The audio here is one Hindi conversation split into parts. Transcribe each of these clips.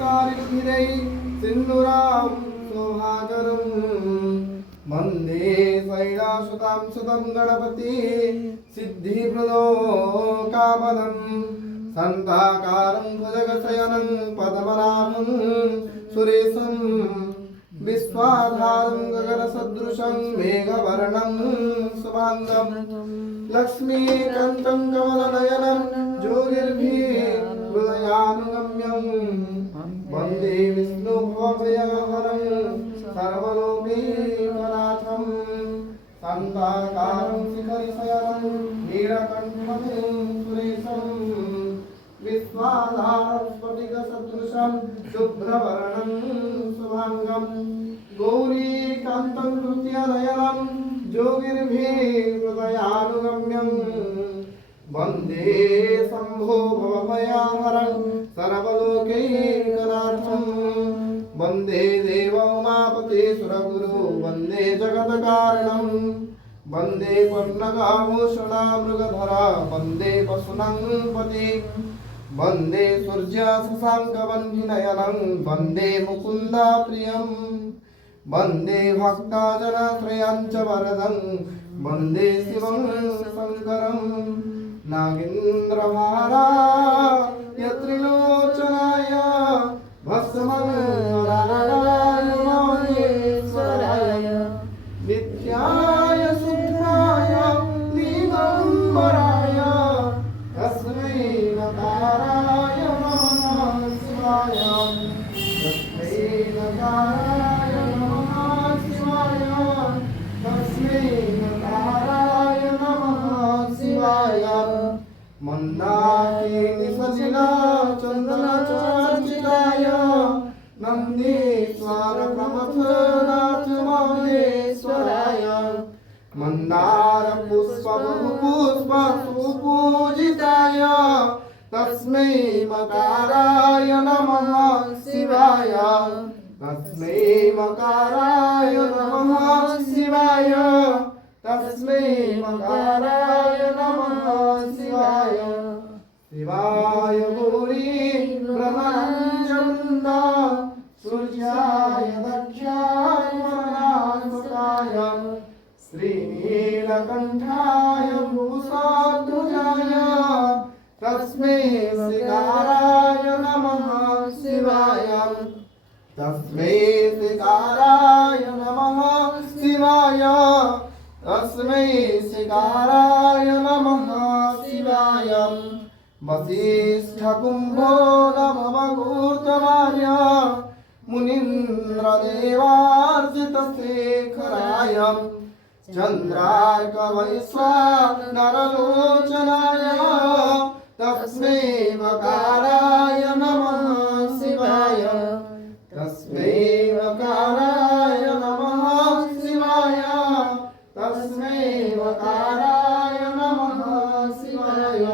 तारिभिरै सिन्धुरां शोभाकरं वन्दे शैलासुतां सुतं गणपति सिद्धिप्रदो कामदं शान्ताकारं भुजगशयनं पद्मनाभं सुरेशं विश्वाधारं गगनसदृशं मेघवर्णं शुभांगं लक्ष्मीकान्तं कमलनयनं योगिर्भीर्हृदयानुगम्यं वन्दे विष्णुभवभयहरं सर्वलोकैकनाथं शान्ताकारं शिखरिशयनं नीलकण्ठं सुरेशं विश्वाधारं स्फटिकसदृशं शुभ्रवर्णं शुभांगं गौरीकान्तं तृतीयनयनं योगिर्भीर्हृदयानुगम्यं वन्दे शम्भो भवभयहरं सर्वलोकैकनाथं वन्दे देवोमापते सुरगुरु वन्दे जगत्कारणं वन्दे पन्नगाभूषणा मृगधरा वन्दे पशूनां पति वन्दे सूर्यशशाङ्कवह्निनयनं वन्दे मुकुन्दा प्रियं वन्दे भक्तजनत्रयं च वरदं वन्दे शिवं शङ्करं नागेन्द्रहाराय त्रिलोचनाय भस्मराय नित्याय शुद्धाय दिगम्बराय तस्मै नकाराय नमः शिवाय तस्मै नकाराय नमः शिवाय तस्मै नकाराय नमः शिवाय मन्दाकिनी सलिला चन्दनचर्चिताय नन्दीश्वर प्रमथनाथ महेश्वराय मंदार पुष्प सुपूजिताय तस्मै मकाराय नमः शिवाय तस्मै मकाराय नमः शिवाय तस्मै मकाराय नमः शिवाय शिवाय गौरी ब्रह्मचन्द सूर्याय दक्षाय मनासकाय श्रीनीलकण्ठाय भूषाध्वजाय तस्मै शिकाराय नमः शिवाय तस्मै शिकाराय नमः शिवाय तस्मै शिकाराय नमः शिवाय वसिष्ठकुम्भोदभवभूतमार्य मुनीन्द्रदेवार्चितशेखराय चन्द्रार्कवैश्वानरलोचनाय तस्मै मकाराय नमः शिवाय तस्मै मकाराय नमः शिवाय तस्मै मकाराय नमः शिवाय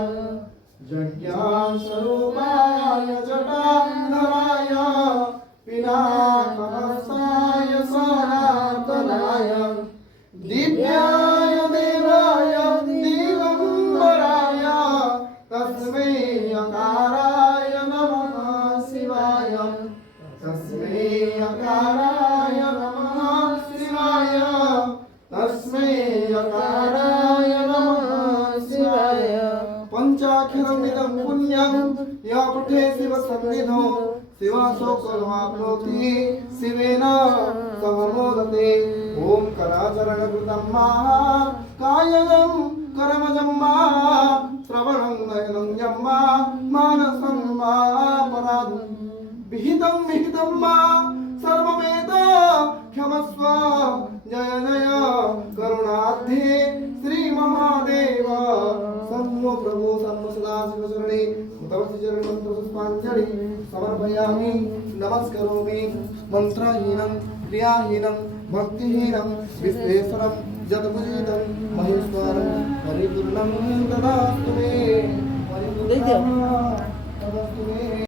यज्ञस्वरूपाय जटाधराय पिनाकहस्ताय सनातनाय दिव्याय देवाय दिगम्बराय तस्मै अकाराय नमः शिवाय तस्मै अकाराय नमः शिवाय तस्मै अकाराय नमः शिवाय पंचाक्षरमिदं पुण्यं या पठे शिवसन्निधौ शिवाशोकमाप्नोति शिवेन सह मोदते ओंकाराचरणकृतं कायं कर्मजं श्रवणं नयनं यं मानसं पराधं विहितं सर्वमेत क्षमस्व जय जय करुणाब्धे श्री महादेव सर्व प्रभु सर्व सदा शिव शरणे तव चरण मंत्र पुष्पांजलि समर्पयामि नमस्करोमि मंत्रहीनं क्रियाहीनं भक्तिहीनं विश्वेश्वरं जगद्गुरुं महेश्वरं परिपूर्णं ददातु मे